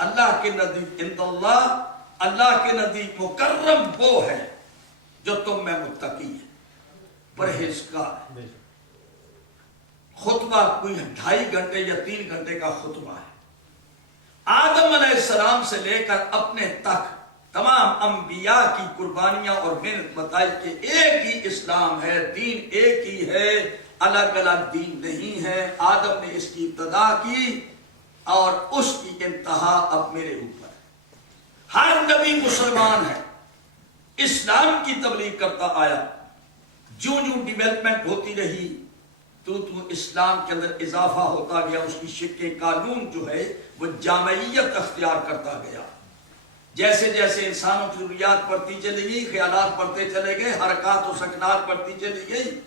اللہ کے نزدیک عند اللہ کے نزدیک مکرم وہ ہے جو تم میں متقی ہے، پرہیزگار ہے۔ خطبہ کوئی 2.5 گھنٹے یا 3 گھنٹے کا خطبہ ہے۔ آدم علیہ السلام سے لے کر اپنے تک تمام انبیاء کی قربانیاں اور محنت بتائی کہ ایک ہی اسلام ہے، دین ایک ہی ہے، الگ الگ دین نہیں ہے۔ آدم نے اس کی ابتدا کی اور اس کی انتہا اب میرے اوپر ہے۔ ہر نبی مسلمان ہے، اسلام کی تبلیغ کرتا آیا، جو ڈیولپمنٹ ہوتی رہی تو اسلام کے اندر اضافہ ہوتا گیا، اس کی شکل قانون جو ہے وہ جامعیت اختیار کرتا گیا۔ جیسے جیسے انسانوں کی ضروریات بڑھتی چلی گئی، خیالات بڑھتے چلے گئے، حرکات و سکنات بڑھتی چلی گئی،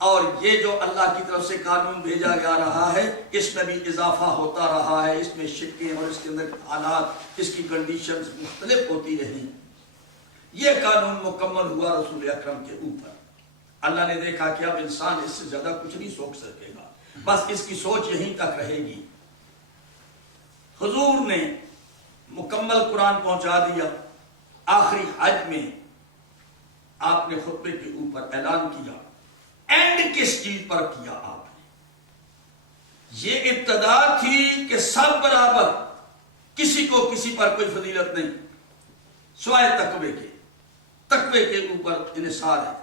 اور یہ جو اللہ کی طرف سے قانون بھیجا جا رہا ہے اس میں بھی اضافہ ہوتا رہا ہے، اس میں شکیں اور اس کے اندر حالات، اس کی کنڈیشنز مختلف ہوتی رہیں۔ یہ قانون مکمل ہوا رسول اکرم کے اوپر۔ اللہ نے دیکھا کہ اب انسان اس سے زیادہ کچھ نہیں سوچ سکے گا، بس اس کی سوچ یہیں تک رہے گی۔ حضور نے مکمل قرآن پہنچا دیا۔ آخری حج میں آپ نے خطبے کے اوپر اعلان کیا، اینڈ کس چیز پر کیا آپ نے؟ یہ ابتدا تھی کہ سب برابر، کسی کو کسی پر کوئی فضیلت نہیں سوائے تقوی کے، تقوی کے اوپر انحصار ہے۔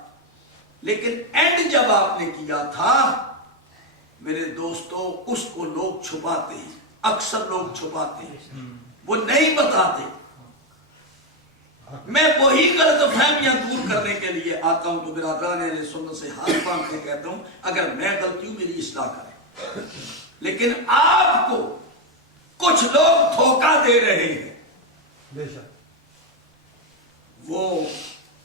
لیکن اینڈ جب آپ نے کیا تھا میرے دوستو، اس کو لوگ چھپاتے ہیں، اکثر لوگ چھپاتے ہیں، وہ نہیں بتاتے۔ میں وہی غلط فہمیاں دور کرنے کے لیے آتا ہوں تو برادران اہل سنت سے ہاتھ باندھ کے کہتا ہوں اگر میں غلطی ہوں میری اصلاح کریں۔ لیکن آپ کو کچھ لوگ دھوکہ دے رہے ہیں، وہ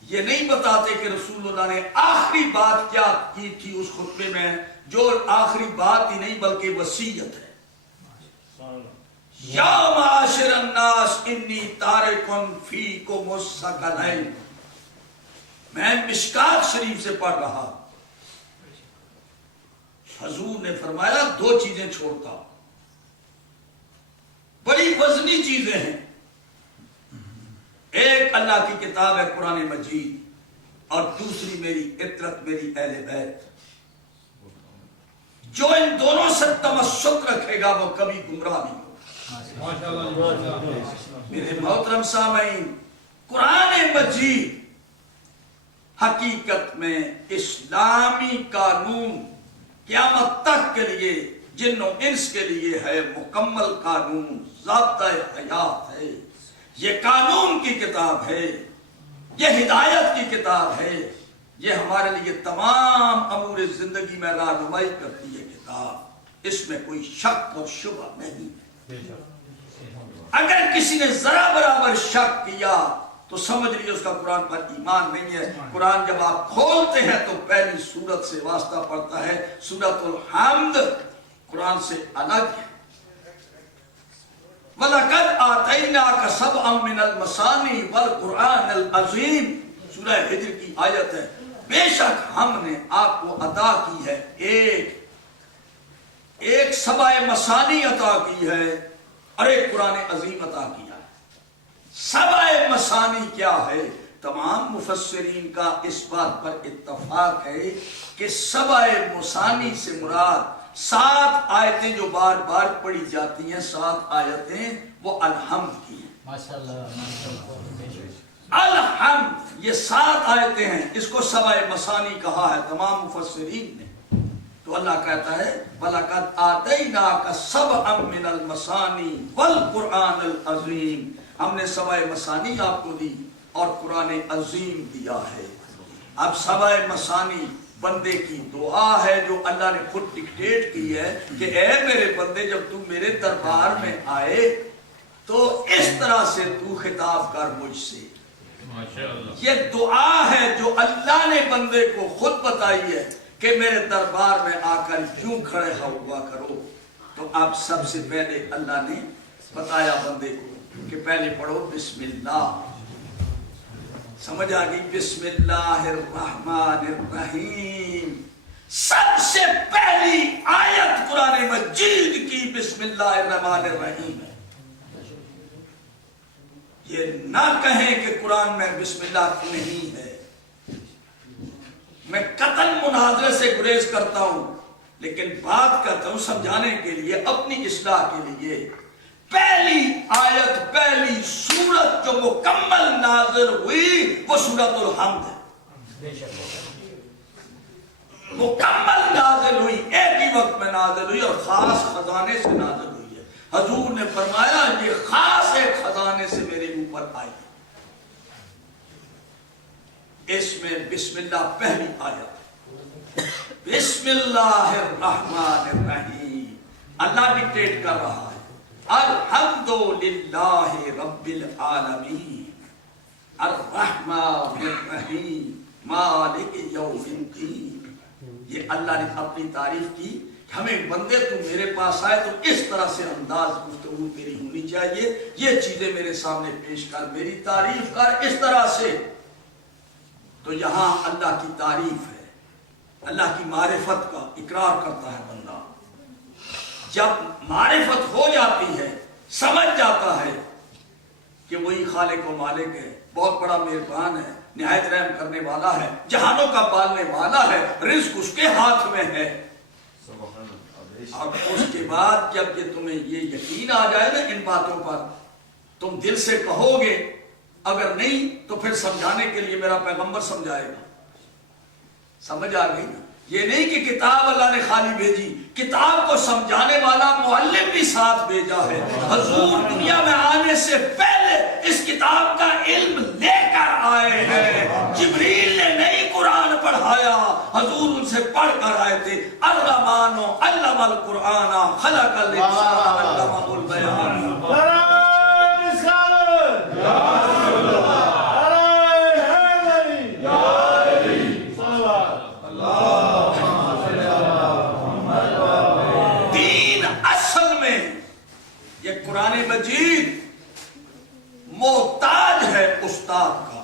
یہ نہیں بتاتے کہ رسول اللہ نے آخری بات کیا کی تھی اس خطبے میں، جو آخری بات ہی نہیں بلکہ وصیت ہے۔ یا معاشر الناس انی تارکن فیکم الثقلین۔ میں مشکات شریف سے پڑھ رہا، حضور نے فرمایا 2 چیزیں چھوڑتا ہوں، بڑی وزنی چیزیں ہیں۔ ایک اللہ کی کتاب ہے قرآن مجید، اور دوسری میری عطرت، میری اہل بیت۔ جو ان دونوں سے تمسک رکھے گا وہ کبھی گمراہ نہیں ہوگا۔ میرے محترم سامعین، قرآن مجید حقیقت میں اسلامی قانون قیامت تک کے لیے، جن و انس کے لیے ہے مکمل قانون، ضابطۂ حیات ہے۔ یہ قانون کی کتاب ہے، یہ ہدایت کی کتاب ہے، یہ ہمارے لیے تمام امور زندگی میں رہنمائی کرتی ہے کتاب۔ اس میں کوئی شک اور شبہ نہیں ہے۔ اگر کسی نے ذرا برابر شک کیا تو سمجھ لیجیے اس کا قرآن پر ایمان نہیں ہے۔ قرآن جب آپ کھولتے ہیں تو پہلی سورت سے واسطہ پڑتا ہے، سورۃ الحمد قرآن سے الگ ہے۔ وَلَقَدْ آتَيْنَاكَ سَبْعًا مِنَ الْمَثَانِي وَالْقُرْآنِ الْعَظِيمِ، سورہ ہجر کی آیت ہے۔ بے شک ہم نے آپ کو عطا کی ہے ایک سبع مثانی عطا کی ہے اور ایک قرآن عظیم عطا کیا ہے۔ سبع مثانی کیا ہے؟ تمام مفسرین کا اس بات پر اتفاق ہے کہ سبع مثانی سے مراد 7 آیتیں جو بار بار پڑھی جاتی ہیں، 7 آیتیں وہ الحمد کی ہیں۔ الحمد یہ 7 آیتیں ہیں، اس کو سبع مثانی کہا ہے تمام مفسرین نے۔ تو اللہ کہتا ہے وَلَقَدْ آتَيْنَاكَ سَبْعًا مِنَ الْمَثَانِي وَالْقُرْآنِ الْعَظِيمِ، ہم نے سبع مثانی آپ کو دی اور قرآن عظیم دیا ہے۔ اب سبع مثانی بندے کی دعا ہے جو اللہ نے خود ڈکٹیٹ کی ہے کہ اے میرے بندے، جب تو میرے دربار میں آئے تو اس طرح سے تو خطاب کر مجھ سے۔ یہ دعا ہے جو اللہ نے بندے کو خود بتائی ہے کہ میرے دربار میں آ کر یوں کھڑے ہوا کرو۔ تو اب سب سے پہلے اللہ نے بتایا بندے کو کہ پہلے پڑھو بسم اللہ۔ سمجھ آ گئی؟ بسم اللہ الرحمن الرحیم۔ سب سے پہلی آیت قرآن مجید کی بسم اللہ الرحمن الرحیم ہے۔ یہ نہ کہیں کہ قرآن میں بسم اللہ نہیں ہے. میں قطعاً مناظرے سے گریز کرتا ہوں، لیکن بات کرتا ہوں سمجھانے کے لیے، اپنی اصلاح کے لیے. پہلی آیت، پہلی سورت جو مکمل نازل ہوئی وہ سورۃ الحمد ہے. مکمل نازل ہوئی، ایک ہی وقت میں نازل ہوئی اور خاص خزانے سے نازل ہوئی ہے. حضور نے فرمایا یہ خاص ایک خزانے سے میرے اوپر آئی. اس میں بسم اللہ پہلی آیت. بسم اللہ الرحمن الرحیم. اللہ ڈکٹیٹ کر رہا ہے. الحمدللہ رب العالمین الرحمن الرحیم مالک یوم الدین. یہ اللہ نے اپنی تعریف کی. ہمیں بندے تو میرے پاس آئے تو اس طرح سے انداز گفتگو میری ہونی چاہیے، یہ چیزیں میرے سامنے پیش کر، میری تعریف کر اس طرح سے. تو یہاں اللہ کی تعریف ہے، اللہ کی معرفت کا اقرار کرتا ہے بندہ. جب معرفت ہو جاتی ہے، سمجھ جاتا ہے کہ وہی خالق و مالک ہے، بہت بڑا مہربان ہے، نہایت رحم کرنے والا ہے، جہانوں کا پالنے والا ہے، رزق اس کے ہاتھ میں ہے. اور اس کے بعد جب یہ تمہیں یہ یقین آ جائے نا ان باتوں پر، تم دل سے کہو گے. اگر نہیں تو پھر سمجھانے کے لیے میرا پیغمبر سمجھائے گا. سمجھ آ گئی نا؟ یہ نہیں کہ کتاب اللہ نے خالی بھیجی، کتاب کو سمجھانے والا معلم بھی ساتھ بھیجا ہے. حضور دنیا میں آنے سے پہلے اس کتاب کا علم لے کر آئے ہیں. جبریل نے نہیں قرآن پڑھایا، حضور ان سے پڑھ کر آئے تھے. الرحمن علم القرآن خلق الانسان علمہ البیان. قرآن مجید محتاج ہے استاد کا،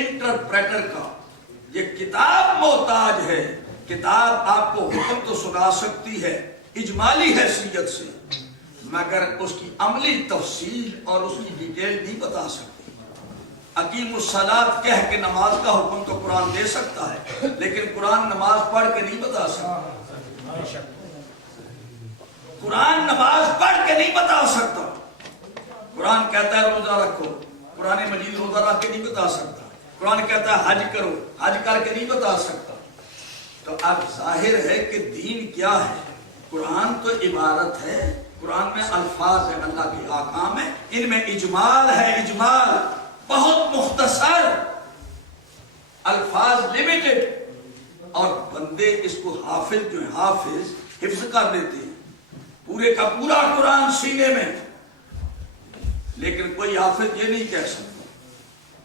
انٹرپریٹر کا. یہ کتاب محتاج ہے. کتاب آپ کو حکم تو سنا سکتی ہے اجمالی حیثیت سے، مگر اس کی عملی تفصیل اور اس کی ڈیٹیل نہیں بتا سکتی. اقیم الصلاۃ کہہ کے نماز کا حکم تو قرآن دے سکتا ہے، لیکن قرآن نماز پڑھ کے نہیں بتا سکتا. قرآن نماز پڑھ کے نہیں بتا سکتا. قرآن کہتا ہے روزہ رکھو، قرآن مجید روزہ رکھ کے نہیں بتا سکتا. قرآن کہتا ہے حج کرو، حج کر کے نہیں بتا سکتا. تو اب ظاہر ہے کہ دین کیا ہے. قرآن تو عبارت ہے، قرآن میں الفاظ ہیں، اللہ کے احکام ہیں، ان میں اجمال ہے. اجمال بہت مختصر، الفاظ لمیٹڈ. اور بندے اس کو حافظ جو ہے حافظ حفظ کر لیتے ہیں پورے کا پورا قرآن سینے میں. لیکن کوئی حافظ یہ نہیں کہہ سکتا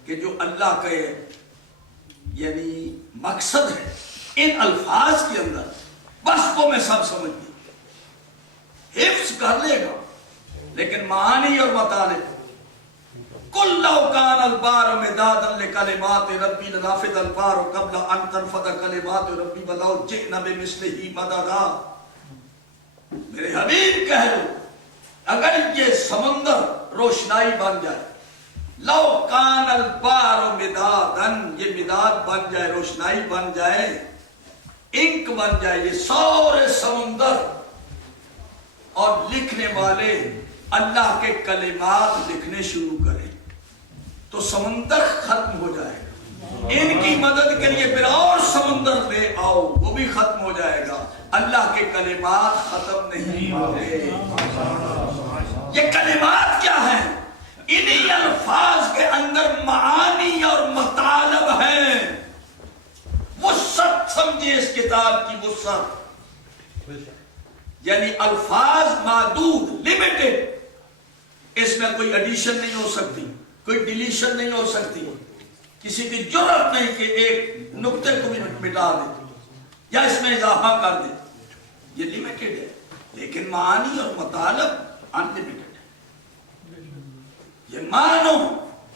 کہ جو اللہ کا یعنی مقصد ہے ان الفاظ کے اندر بس کو میں سب سمجھ گئی. حفظ کر لے گا لیکن معانی اور مطالب کل لو کان البار مدادا لکلمات ربی لنفد البار قبل ان تنفد کلمات ربی ولو جئنا بمثلہ مددا. میرے حبیب کہہ لو اگر یہ سمندر روشنائی بن جائے، لو کان البار مدادن، یہ مداد بن جائے، روشنائی بن جائے، انک بن جائے، یہ سارے سمندر، اور لکھنے والے اللہ کے کلمات لکھنے شروع کریں تو سمندر ختم ہو جائے گا. ان کی مدد کے لیے پھر اور سمندر لے آؤ، وہ بھی ختم ہو جائے گا. اللہ کے کلمات ختم نہیں ہوتے. یہ کلمات کیا ہیں؟ انہی الفاظ کے اندر معانی اور مطالب ہیں. وسعت سمجھے اس کتاب کی وسعت، یعنی الفاظ محدود، لمیٹڈ. اس میں کوئی ایڈیشن نہیں ہو سکتی، کوئی ڈیلیشن نہیں ہو سکتی. کسی کی جرأت نہیں کہ ایک نقطے کو بھی مٹا دے یا اس میں اضافہ کر دے. یہ لمیٹڈ ہے، لیکن معانی اور مطالب انلمیٹڈ ہے. یہ مانو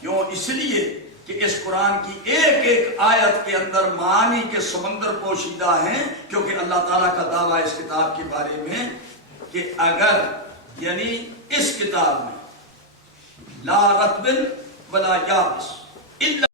کیوں؟ اس لیے کہ اس قرآن کی ایک ایک آیت کے اندر معانی کے سمندر پوشیدہ ہیں. کیونکہ اللہ تعالیٰ کا دعویٰ اس کتاب کے بارے میں کہ اگر یعنی اس کتاب میں لا رطب ولا یابس الا